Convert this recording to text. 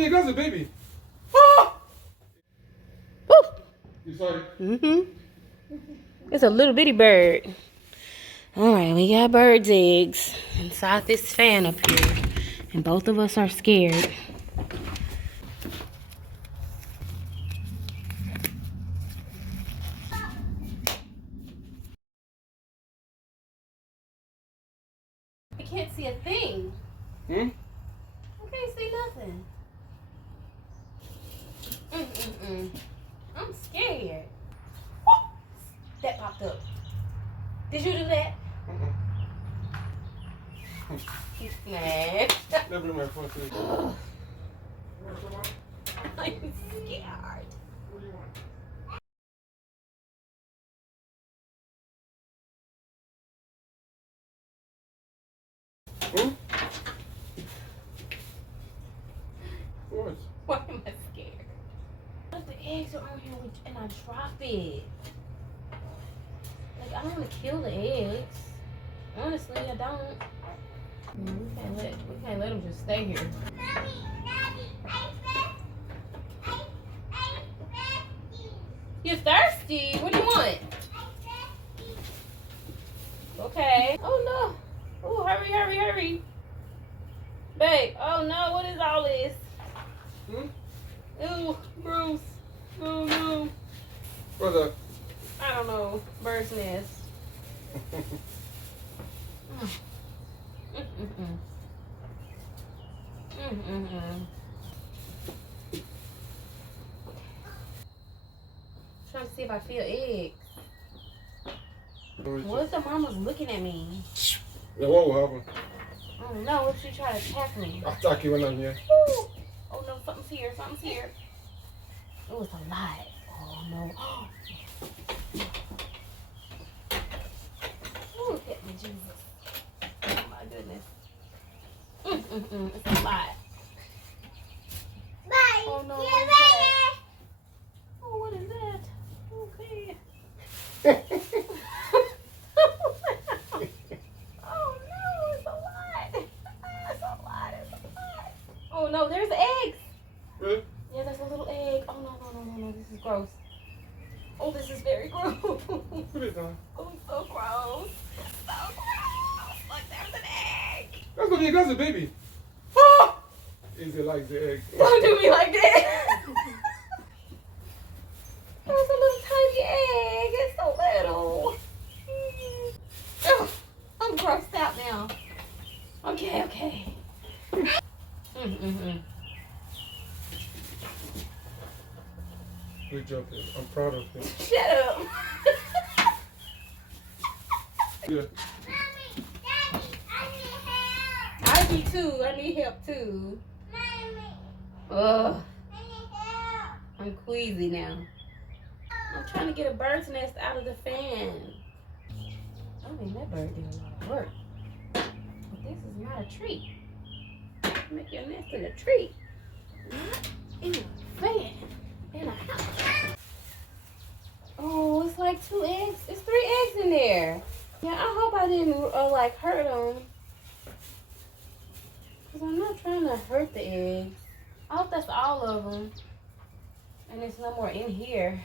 bien, gracias, baby. Ah! Woo! You sorry? It's a little bitty bird. All right, we got bird's eggs inside this fan up here, and both of us are scared. I can't see a thing. Hmm? I can't see nothing. I'm scared. That popped up. Did you do that? He's mad. Never in my front seat. I'm scared. Hmm? What? Why am I scared? What if the eggs are on here and I drop it? Like, I don't want to kill the eggs. Honestly, I don't. We can't let them just stay here. You're thirsty? What do you want? Okay. Oh no. Oh, hurry. Babe, oh no, what is all this? Ew, gross. Oh no. What's up? I don't know. Bird's nest. Trying to see if I feel eggs. What if the mama's looking at me? Yeah, what will happen? I don't know. What if she try to attack me? Attack you when I'm here. Ooh. Oh no, something's here. Oh, it's a lot. Oh no. Oh, hit me, Jesus. Oh my goodness. It's a lot. Bye. Oh no, See you what is later. that? Oh, what is that? Okay. Oh no, it's a lot. It's a lot. Oh no, there's eggs. Really? Yeah, there's a little egg. Oh no, this is gross. Oh, this is very gross. Put it down. Oh, it's so gross. So gross. Look, there's an egg. That's not bien, gracias, baby. Ah! Is it like the egg? Don't do me like that. There's a little tiny egg. It's so little. Ugh, I'm grossed out now. Okay. Good job, baby. I'm proud of you. Shut up. Yeah. Mommy, Daddy, I need help. I need help too. Mommy, Ugh, I need help. I'm queasy now. I'm trying to get a bird's nest out of the fan. I mean, that bird did a lot of work. But this is not a treat. Make your nest in a tree. Not in a fan. In a house. Oh, it's like 2 eggs. It's 3 eggs in there. Yeah, I hope I didn't like hurt them. Because I'm not trying to hurt the eggs. I hope that's all of them. And there's no more in here.